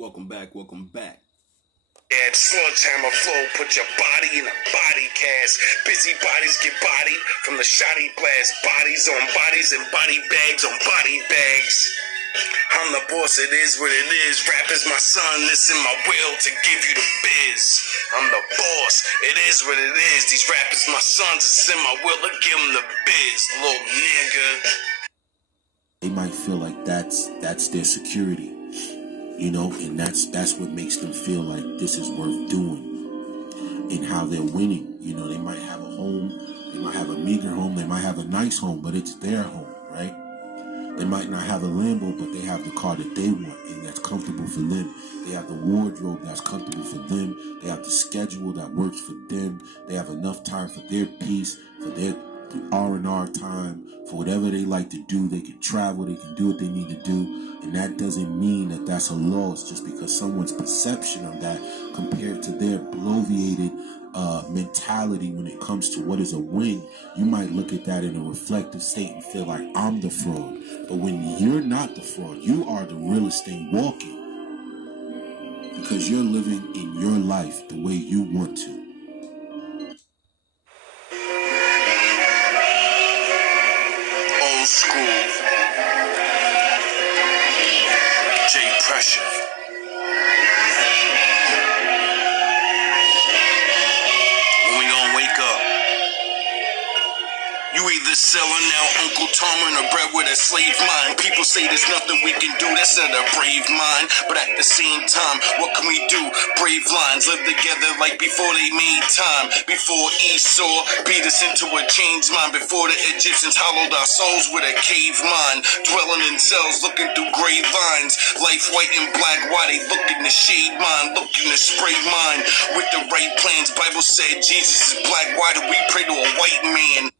Welcome back. Add sledgehammer flow, put your body in a body cast. Busy bodies get bodied from the shoddy blast. Bodies on bodies and body bags on body bags. I'm the boss, it is what it is. Rap is my son, it's in my will to give you the biz. I'm the boss, it is what it is. These rappers my sons, it's in my will to give them the biz, little nigga. They might feel like that's their security, you know, and that's what makes them feel like this is worth doing and how they're winning. You know, they might have a home, they might have a meager home, they might have a nice home, but it's their home, right? They might not have a Lambo, but they have the car that they want and that's comfortable for them. They have the wardrobe that's comfortable for them. They have the schedule that works for them. They have enough time for their peace, for their R&R time, for whatever they like to do. They can travel, they can do what they need to do, and that doesn't mean that that's a loss just because someone's perception of that compared to their bloviated mentality when it comes to what is a win. You might look at that in a reflective state and feel like I'm the fraud, but when you're not the fraud, you are the realest thing walking because you're living in your life the way you want to. School. J Pressure. When we gonna wake up? You either selling out Uncle Tom and a bread with a slave mind. People say there's nothing we can do, that's not a brave mind. But at the same time, what can we do? Brave lines, live together like before they made time. Before Esau beat us into a changed mind. Before the Egyptians hollowed our souls with a cave mind. Dwelling in cells, looking through gray lines. Life white and black, why they look in the shade mind, look in the spray mind. With the right plans, Bible said Jesus is black, why do we pray to a white man?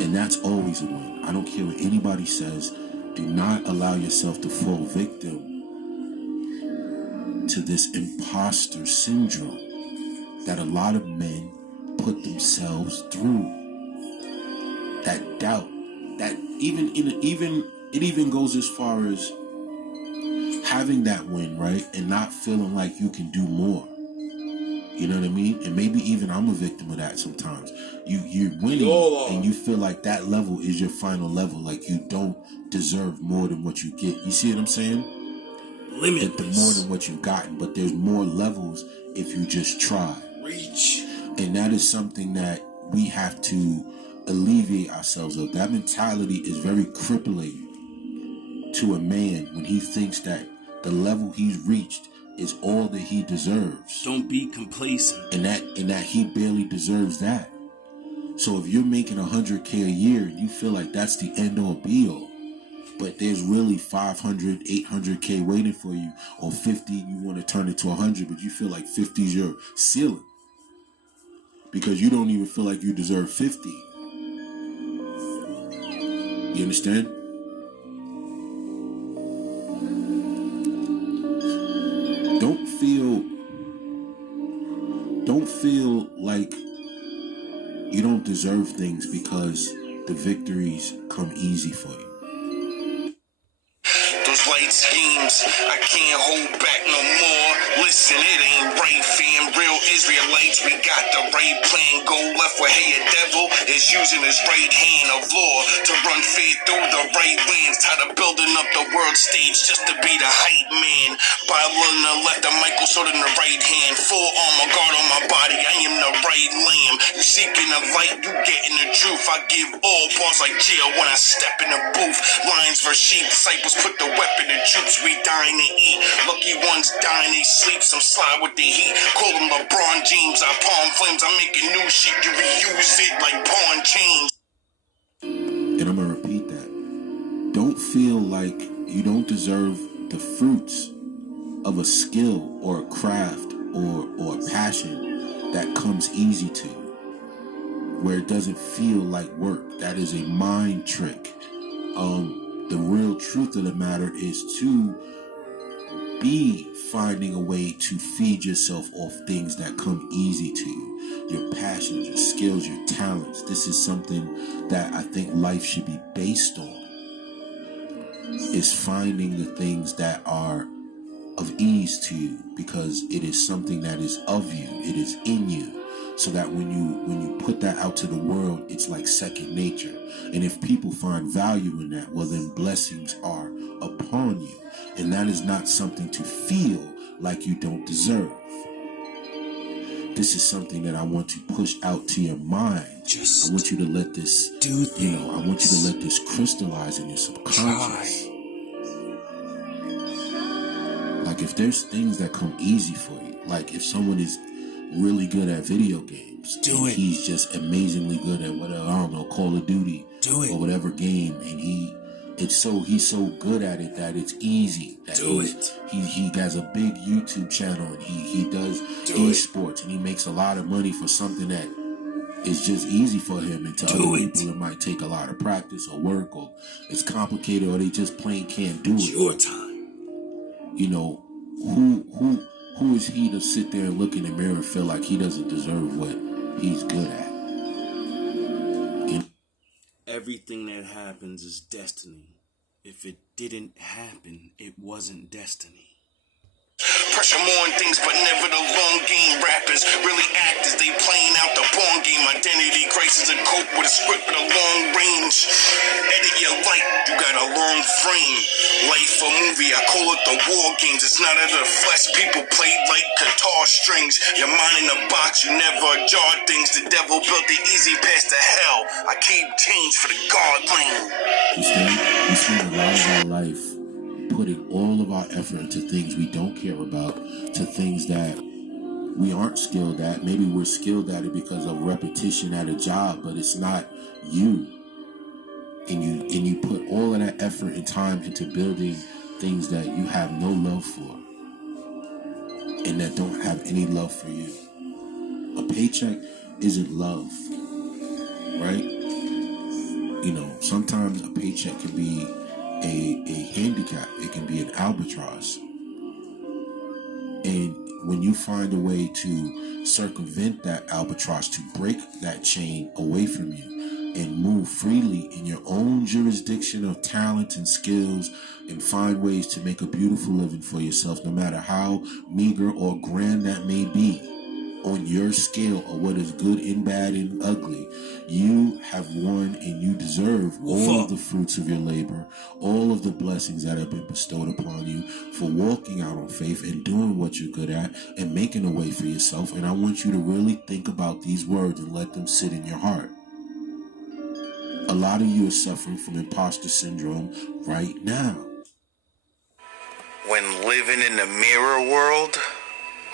And that's always a win. I don't care what anybody says. Do not allow yourself to fall victim to this imposter syndrome that a lot of men put themselves through. That doubt, that it even goes as far as having that win, right? And not feeling like you can do more. You know what I mean? And maybe even I'm a victim of that sometimes. You're winning and you feel like that level is your final level. Like you don't deserve more than what you get. You see what I'm saying? Limitless. The more than what you've gotten. But there's more levels if you just try. Reach. And that is something that we have to alleviate ourselves of. That mentality is very crippling to a man when he thinks that the level he's reached is all that he deserves. Don't be complacent. And that he barely deserves that. So if you're making $100K a year and you feel like that's the end all be all, but there's really 500, 800K waiting for you, or 50, you want to turn it to 100, but you feel like 50 is your ceiling because you don't even feel like you deserve 50. You understand? Don't feel like you don't deserve things because the victories come easy for you. Those light schemes, I can't hold back no more. Listen, it ain't right, fam. Real Israelites, we got the right plan. Go left where hey, a devil is using his right hand of law to run faith through the right lands. Tired of building up the world stage just to be the hype man. Bible in the left, the Michael sword in the right hand. Full armor guard on my body, I am the right lamb. You seeking the light, you getting the truth. I give all bars like jail when I step in the booth. Lions versus sheep, disciples put the weapon in troops. We dying to eat. Lucky ones dying, they sleep. Some slide with the heat. Call them LeBron James. I palm flames. I'm making new shit. You reuse it like pawn chains. And I'm gonna repeat that. Don't feel like you don't deserve the fruits of a skill or a craft or a passion that comes easy to you, where it doesn't feel like work. That is a mind trick. The real truth of the matter is to be finding a way to feed yourself off things that come easy to you. Your passions, your skills, your talents. This is something that I think life should be based on. is finding the things that are of ease to you, because it is something that is of you, it is in you, so that when you put that out to the world, it's like second nature. And if people find value in that, well, then blessings are upon you, and that is not something to feel like you don't deserve. This is something that I want to push out to your mind. I want you to let this do things. I want you to let this crystallize in your subconscious. Like, if there's things that come easy for you, like if someone is really good at video games, he's just amazingly good at whatever, I don't know, Call of Duty or whatever game, and he's so good at it that it's easy. That he has a big YouTube channel, and he does esports, and he makes a lot of money for something that is just easy for him. And to other people, it might take a lot of practice or work, or it's complicated, or they just plain can't do it. Your time. You know, who is he to sit there and look in the mirror and feel like he doesn't deserve what he's good at? Everything that happens is destiny. If it didn't happen, it wasn't destiny. Pressure more on things, but never the long game. Rappers really actors, they playing out the ball game. Identity crisis and cope with a script with a long range. Edit your life, you got a long frame. Life a movie, I call it the war games. It's not of the flesh, people play like guitar strings. Your mind in a box, you never jar things. The devil built the easy path to hell. I keep change for the God lane. We spend a lot of our life putting all of our effort into things we don't care about, to things that we aren't skilled at. Maybe we're skilled at it because of repetition at a job, but it's not you. And you put all of that effort and time into building things that you have no love for, and that don't have any love for you. A paycheck isn't love, right? You know, sometimes a paycheck can be a handicap. It can be an albatross. And when you find a way to circumvent that albatross, to break that chain away from you and move freely in your own jurisdiction of talent and skills, and find ways to make a beautiful living for yourself, no matter how meager or grand that may be, on your scale of what is good and bad and ugly, you have won, and you deserve all of the fruits of your labor, all of the blessings that have been bestowed upon you for walking out on faith and doing what you're good at and making a way for yourself. And I want you to really think about these words and let them sit in your heart. A lot of you are suffering from imposter syndrome right now. When living in the mirror world,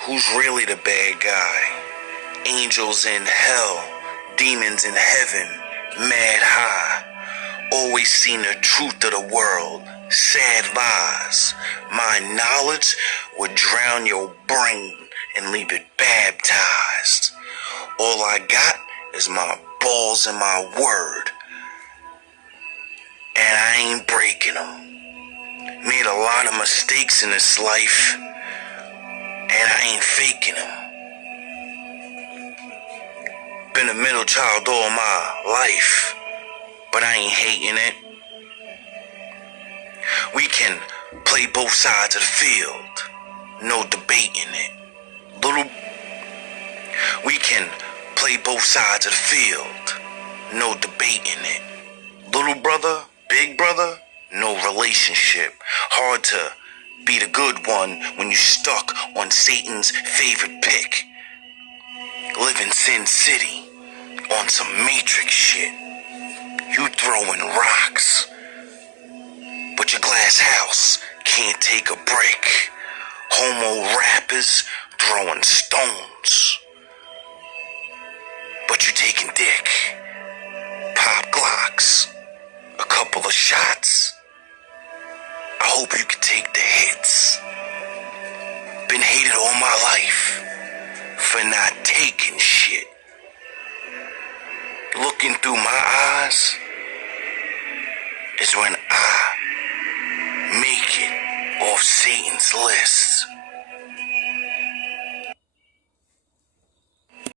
who's really the bad guy? Angels in hell, demons in heaven, mad high. Always seen the truth of the world, sad lies. My knowledge would drown your brain and leave it baptized. All I got is my balls and my word, and I ain't breaking them. Made a lot of mistakes in this life, and I ain't faking them. Been a middle child all my life, but I ain't hating it. We can play both sides of the field, no debating it. We can play both sides of the field, no debating it. Little brother, big brother, no relationship. Hard to be the good one when you stuck on Satan's favorite pick. Live in Sin City on some Matrix shit. You throwing rocks, but your glass house can't take a brick. Homo rappers throwing stones, but you taking dick. Pop Glocks, a couple of shots. I hope you can take the hits. Been hated all my life for not taking shit. Looking through my eyes is when I make it off Satan's list.